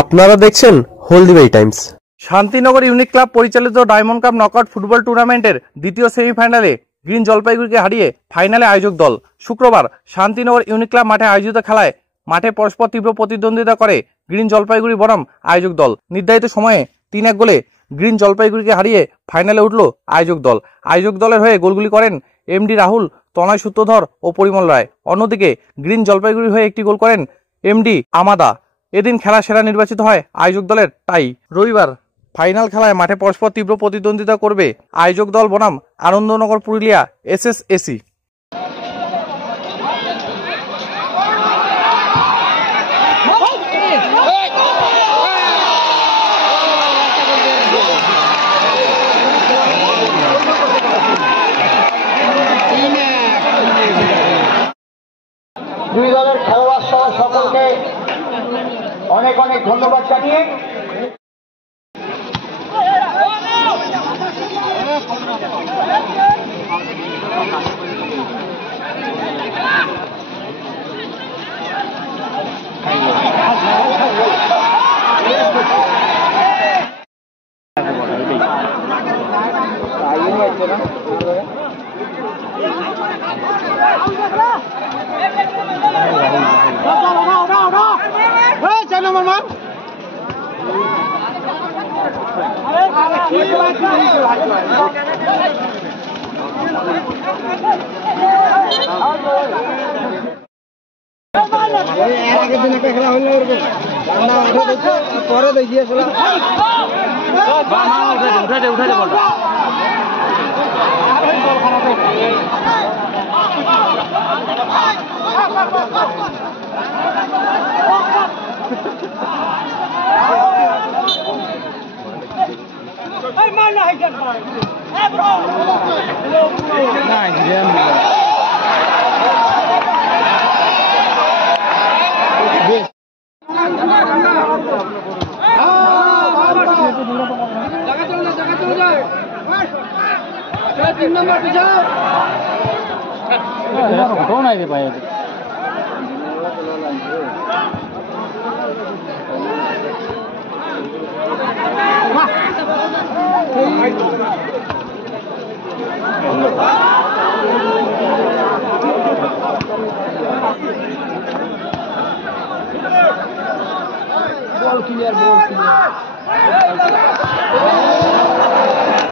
আপনারা দেখছেন Haldibari Times. Shantinagar unique club পরিচালিত ডায়মন্ড কাপ নকআউট ফুটবল টুর্নামেন্টের দ্বিতীয় সেমিফাইনালে গ্রিন জলপাইগুড়িকে হারিয়ে ফাইনালে আয়োজক দল। শুক্রবার শান্তিনগর ইউনিক ক্লাব মাঠে আয়োজিত খেলায় মাঠে পরস্পর তীব্র প্রতিদ্বন্দ্বিতা করে গ্রিন জলপাইগুড়ি বনাম আয়োজক দল। নির্ধারিত সময়ে 3-1 গোলে গ্রিন জলপাইগুড়িকে হারিয়ে ফাইনালে উঠল আয়োজক দল। আয়োজক দলের হয়ে গোলগুলি করেন এমডি রাহুল, তনয় সূত্রধর ও পরিমল রায়। অন্যদিকে গ্রিন জলপাইগুড়ির হয়ে একটি গোল করেন এমডি আমাদা। এদিন খেলা সেরা নির্বাচিত হয় আয়োজক দলের টাই। রবিবার ফাইনাল খেলায় মাঠে পরস্পর তীব্র প্রতিদ্বন্দ্বিতা করবে আয়োজক দল বনাম আনন্দনগর পুরুলিয়া এসএসএসি। দুই দলের খেলোয়াড় সহ সকলকে অনেক অনেক ধন্যবাদ জানিয়ে পরে দেখিয়েছিলাম উঠে বলটা বল ক্লিয়ার